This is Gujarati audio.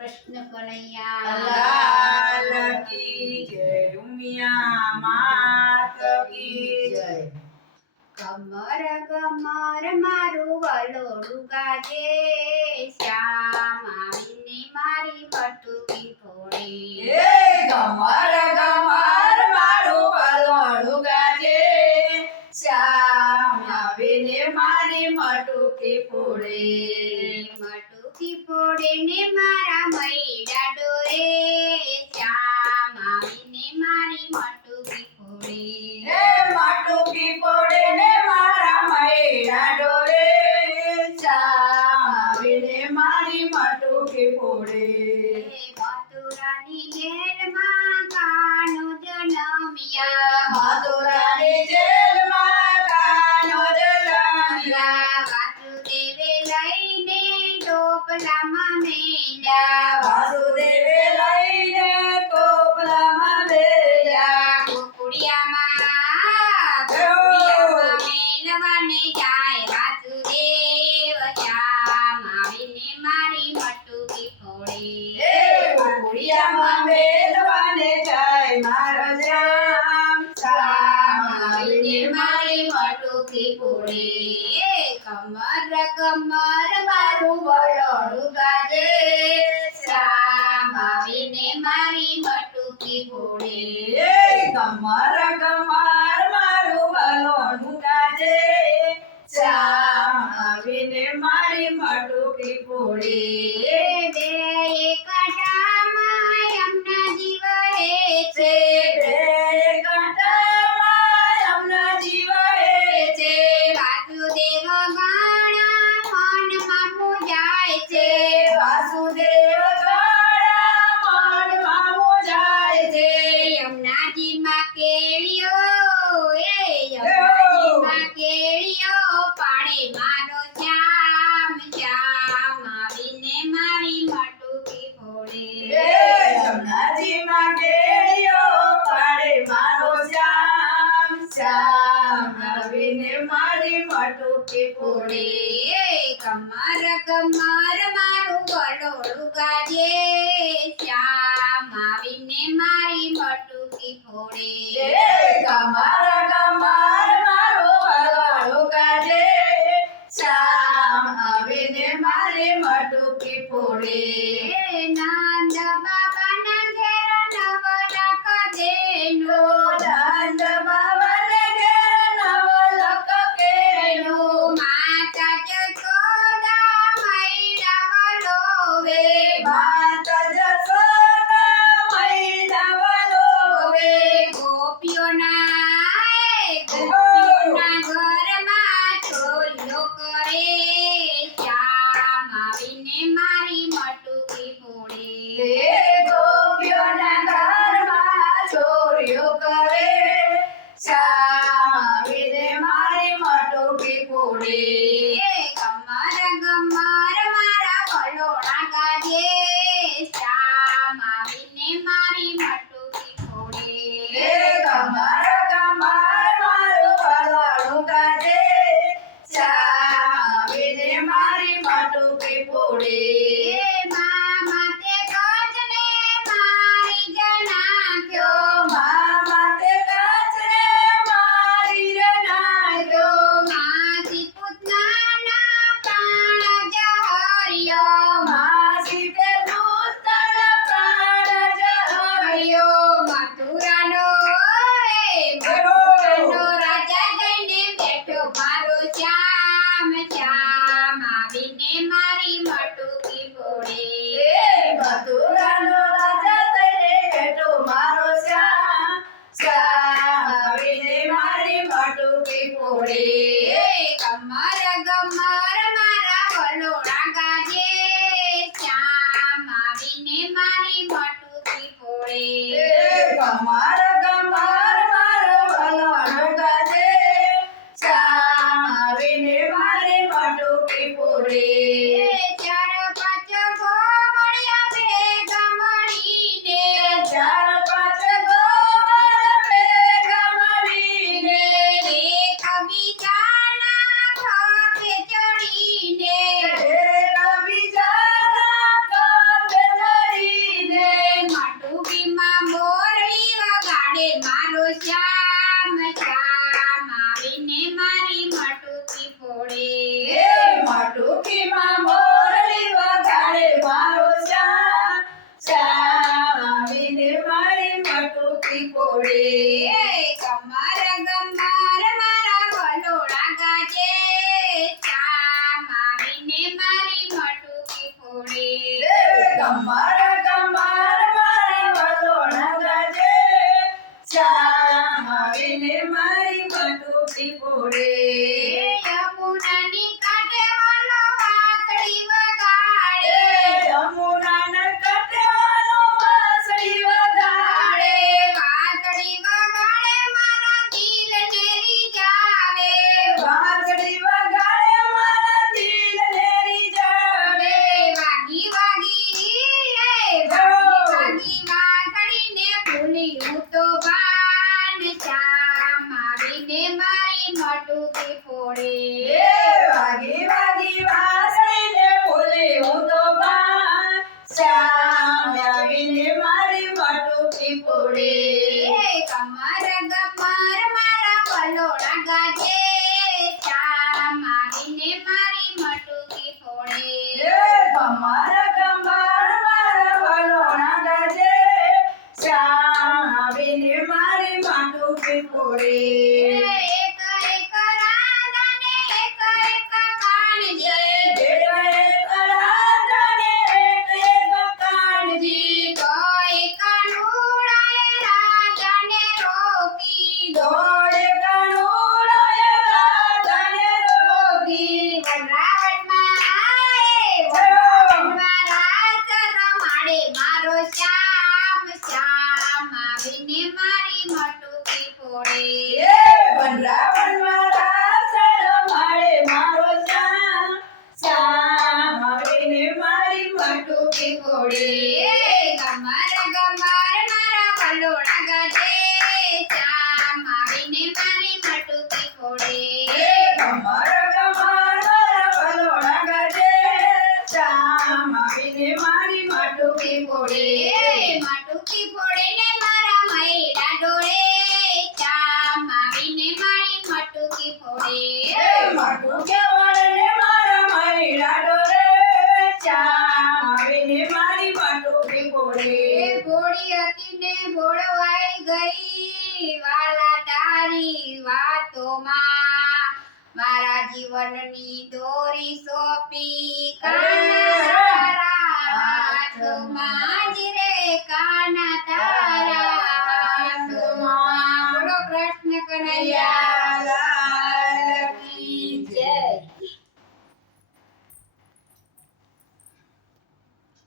કૃષ્ણ કનૈયા લાલ કી જય, ઉમિયા માત કી જય. કમર કમર મારું વલોડું ગાજે, શ્યામ આવીને મારી બટુકી ફોડે. એ ગમર ગમર મારું વલોણું ગાજે, શ્યામ આવીને મારી મટુકી ફોડે. મટુકી ફોડે ને મારા મૈડા ડોરે, શ્યામ આવીને મારી મટુકી ફોડે. એ મટુકી ફોડે ને મારા મૈડા ડોરે, શ્યામ આવીને મારી મટુકી ફોડે. મથુરાની જેલમાં કાનો જન્મ્યા, મથુરાની જેલમાં કાનો જન્મ્યા, વાસુદેવે લઈને ટોપલામાં મેલ્યા. વાસુદેવે લઈને ટોપલામાં બેર્યા. ગોકુળિયામાં મેલવાને જાય વાસુદેવ, શ્યામ આવીને મારી મટુકી ફોડે. એ ગોકુળિયામાં મેલવાને જાય મારો શ્યામ, શ્યામ આવીને મારી મટુકી ફોડે. કમર કમર મારું વલોણું ગાજે, શ્યામ આવીને મારી મટુકી ફોડે. એ ગમર ગમર મારું વલોણું ગાજે, શ્યામ આવીને મારી મટુકી ફોડે. બે કાંટામાં યમુના જીવ હે છે, બે કાંટામાં યમુના જીવ હે છે, વાસુદેવ ગાણા મનમાં મૂંઝાય છે. વાસુદેવ ગાણા મનમાં મૂંઝાય છે. યમુનાજીમાં કેળીઓ, યમુનાજીમાં કેળીઓ પાડે મારો શ્યામ, શ્યામ આવીને મારી મટુકી ફોડે. એ યમુનાજીમાં કેળીઓ પાડે મારો શ્યામ, શ્યામ આવીને મારી મટુકી ફોડે. કમર કમર મારું વલોણું ગાજે, શ્યામ આવીને મારી મટુકી ફોડે. એ ગમર ગમર મારું વલોણું ગાજે, શ્યામ આવીને મારી મટુકી ફોડે. નંદ બાબાના ઘેર નવલખ દેનો, નંદ બાબાને ઘેર નવલખ કેનો, માતા જશોદા મૈડા વલોવે. માતા જશોદા મૈડા વલોવે. ગોપીઓના ઘરમાં ચોરીઓ કરે, શ્યામ આવીને મારી મટુકી ફોડે. એ ગોપીઓના ઘરમાં ચોરીઓ કરે, શ્યામ આવીને મારી મટુકી ફોડે. કમર કમર મારા વલોણા ગાજે, શ્યામ આવીને મારી મટુકી ફોડે. એ ગમર ગમર મારું વલોણું ગાજે, શ્યામ આવીને મારી મટુકી ફોડે. મામા તે ગજને મારી જનાક્યો, મામા તે કાચને મારી રે નાખ્યો, માસી પૂતનાના પ્રાણ જહર્યો. માસી તે દૂતના પ્રાણ જહર્યો. મથુરાનો રાજા જઈને બેઠો મારો શ્યામ, શ્યામ આવીને મારી મટુકી ફોડે. એ મથુરાનો રાજા થઈને બેઠો મારો શ્યામ, શ્યામ આવીને મારી મટુકી ફોડે. કમર કમર મારા વલોણા ગાજે, શ્યામ આવીને મારી મટુકી ફોડે. એ ગમર ગમર મારો વલોણું ગાજે, શ્યામ આવીને મારી મટુકી ફોડે. ચાર પાંચ ગોવળિયા ભેગા મળીને, ચાર પાંચ ગોવાળ ભેગા મળીને, એકબીજાના ખભે ચડીને, એકબીજાના ફોડે કમર ગમર મારા વલોણા ગાજે શ્યામ આવીને મારી મટુકી ફોડે કમર કમર મારી વલોણા ગાજે શ્યામ આવીને મારી મટુકી ફોડે યમુનાની કાંઠે વાલો વાંસળી વગાડે યમુનાના કાંઠે વાલો વાંસળી વગાડે વાંસળી વગાડે મારા દિલને રીઝાવે વાંસળી વગાડે મારા દિલને રીઝાવે વાગી વાગી વાંસળીને ભૂલી હું તો બાન શ્યામ આવીને મારી મટુકી ફોડે વાગી વાગી વાંસળીને ભૂલે હું તો બાન શ્યામ આવીને મારી મટુકી ફોડે કમર ગમર મારા વલોણા ગાજે શ્યામ આવીને મારી મટુકી ફોડે કમર કમર મારા વલોણા ગાજે શ્યામ આવીને મારી મટુકી ફોડે એક એક રાધાને એક એક કાનજી તો એક કાનુડાએ રાધાને રોકી વનરાવનમાં રાસ રમાડે મારો શ્યામ શ્યામ આવીને મારી મટુકી ફોડે ગમર ગમર મારા વલોણા ગાજે શ્યામ આવીને મારી મટુકી ફોડે મારી મટુકી ફોડે મટુકી ફોડે ને મારા મૈડા ડોળે શ્યામ આવીને મારી મટુકી ફોડે મટુકે વળને મારા મૈડા ડોરે શ્યામ આવીને મારી મટુકી ફોડે ભોળી હતી ને ભોળવાઈ ગઈ વાલા તારી વાતોમાં મારા જીવનની દોરી સોંપી કાના હાથમાં